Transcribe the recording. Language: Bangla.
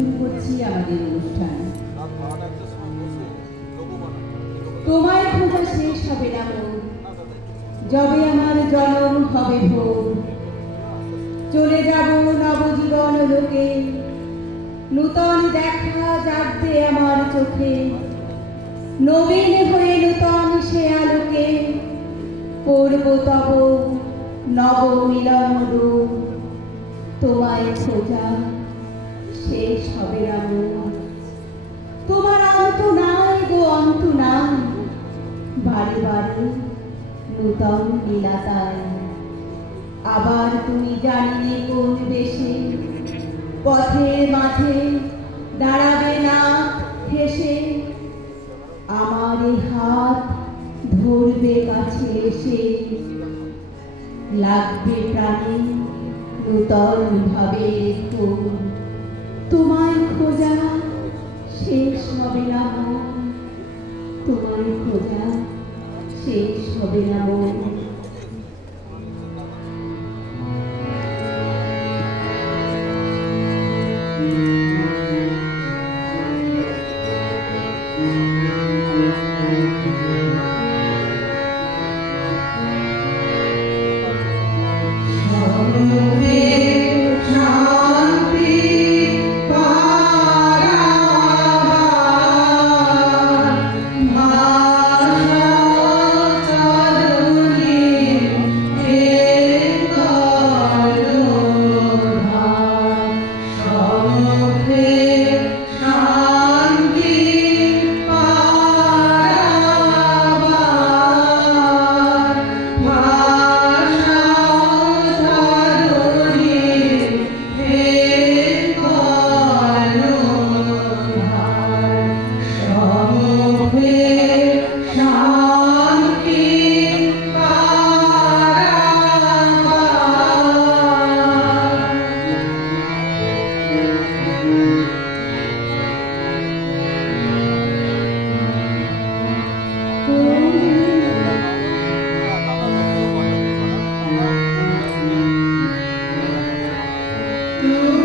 শুরু করছি আমাদের অনুষ্ঠান। তোমায় খোঁজা শেষ হবে না যবে আমার জনম হবে ভোর। চলে যাব নবজীবন লোকে। নূতন দেখা জাগবে আমার চোখে। নবীন হয়ে নূতন সে আলোকে। করব তব নব মিলন রূপ। তোমায় খোঁজা। শেষ হবে না মোর। তোমার অন্ত নাই গো, অন্ত নাই। বারে বারে নূতন লীলাতায় আবার তুমি জানিয়ে কোন বেশে পথের মাঝে দাঁড়াবে না হেসে। আমার হাত ধরবে কাছে এসে। লাগবে প্রাণে নূতন ভাবে ফুল তোমায় খোঁজা শেষ হবে না মন। তোমায় খোঁজা শেষ হবে না মন। Thank you.